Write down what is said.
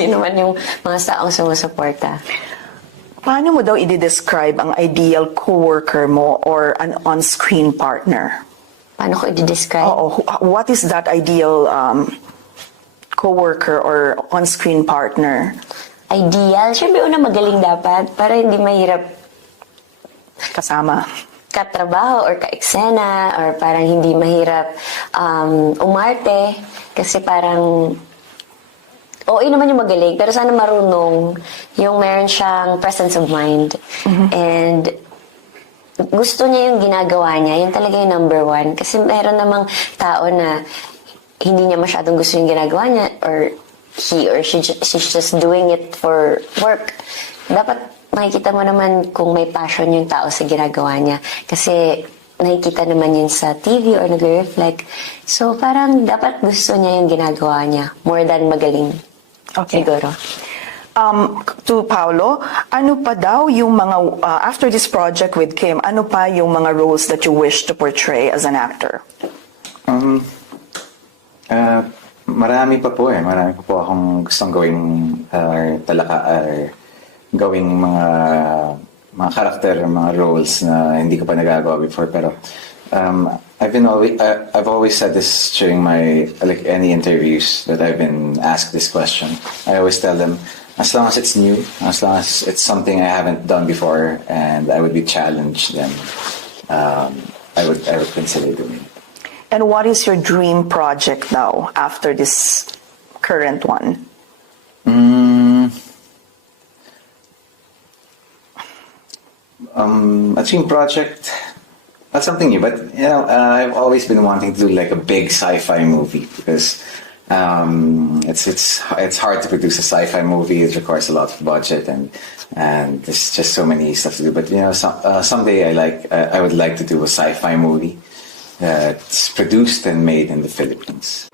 sino man yung mga taong sumusuporta. Paano mo daw i-describe ang ideal co-worker mo or an on-screen partner? Paano ko i-describe? Oo, what is that ideal co-worker or on-screen partner? Ideal? Siyempre, una magaling dapat para hindi mahirap Kasama. katrabaho or ka-eksena or parang hindi mahirap umarte kasi parang oo naman yung magaling pero sana marunong yung meron siyang presence of mind and gusto niya yung ginagawa niya, yun talaga yung number one kasi meron namang tao na hindi niya masyadong gusto yung ginagawa niya or he or she's just doing it for work. Dapat makikita mo naman kung may passion yung tao sa ginagawa niya. Kasi nakikita naman yun sa TV or nag-reflect. So parang dapat gusto niya yung ginagawa niya more than magaling. Okay. Siguro. To Paolo, ano pa daw yung mga, after this project with Kim, ano pa yung mga roles that you wish to portray as an actor? Marami pa po Marami pa po akong gustong gawing gawing mga character, mga roles na hindi ko pa nagagawa before. Pero I've always said this during my any interviews that I've been asked this question. I always tell them, as long as it's new, as long as it's something I haven't done before, and I would be challenged, then I would consider doing it. And what is your dream project now after this current one? A dream project, not something new, but I've always been wanting to do like a big sci-fi movie because it's hard to produce a sci-fi movie. It requires a lot of budget and there's just so many stuff to do. But someday I would like to do a sci-fi movie that's produced and made in the Philippines.